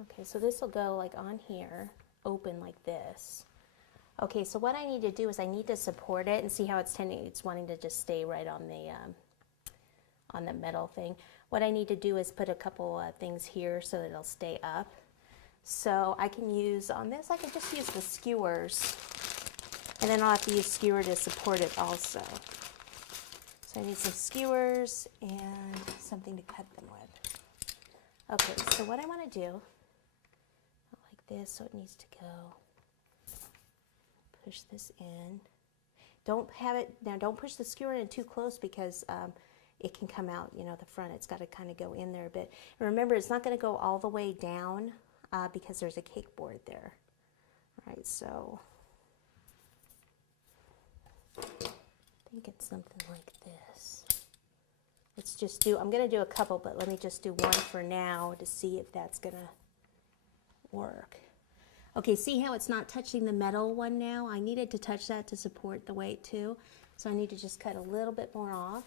Okay, so this will go like on here, open like this. Okay, so what I need to do is I need to support it and see how it's wanting to just stay right on the metal thing. What I need to do is put a couple things here so that it'll stay up. So I can use, on this, I can just use the skewers, and then I'll have to use skewer to support it also. So I need some skewers and something to cut them with. Okay, so what I want to do, like this, so it needs to go. Push this in. Don't have it, now don't push the skewer in too close because it can come out, you know, the front. It's got to kind of go in there a bit. And remember, it's not going to go all the way down because there's a cake board there. All right, so I think it's something like this. Let's just do, I'm going to do a couple, but let me just do one for now to see if that's going to work. Okay, see how it's not touching the metal one now? I needed to touch that to support the weight too. So I need to just cut a little bit more off.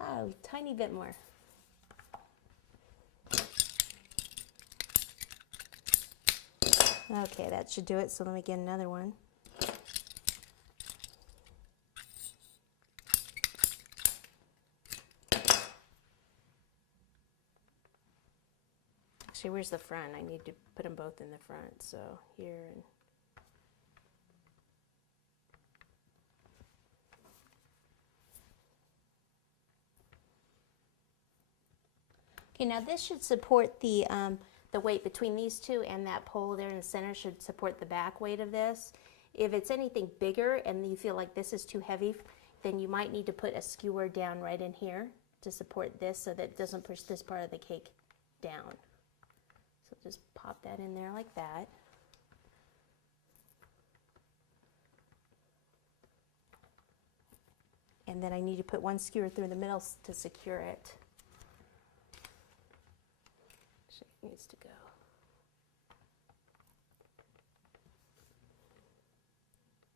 Oh, tiny bit more. Okay, that should do it. So let me get another one. Actually, where's the front? I need to put them both in the front. So here and okay, now this should support the weight between these two, and that pole there in the center should support the back weight of this. If it's anything bigger and you feel like this is too heavy, then you might need to put a skewer down right in here to support this so that it doesn't push this part of the cake down. So just pop that in there like that. And then I need to put one skewer through the middle to secure it. It needs to go.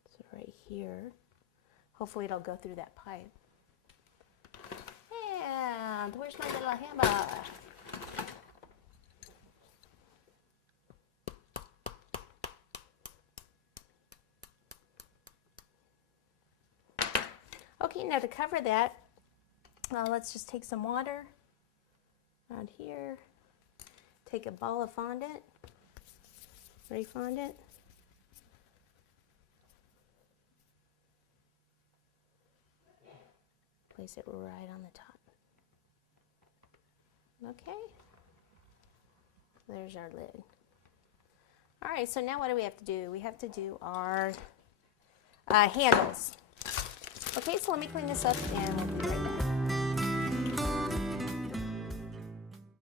So right here, hopefully it'll go through that pipe. And where's my little hammer? Okay, now to cover that, let's just take some water around here. Take a ball of fondant, spray fondant. Place it right on the top. Okay. There's our lid. All right, so now what do we have to do? We have to do our handles. Okay, so let me clean this up and we'll be right back.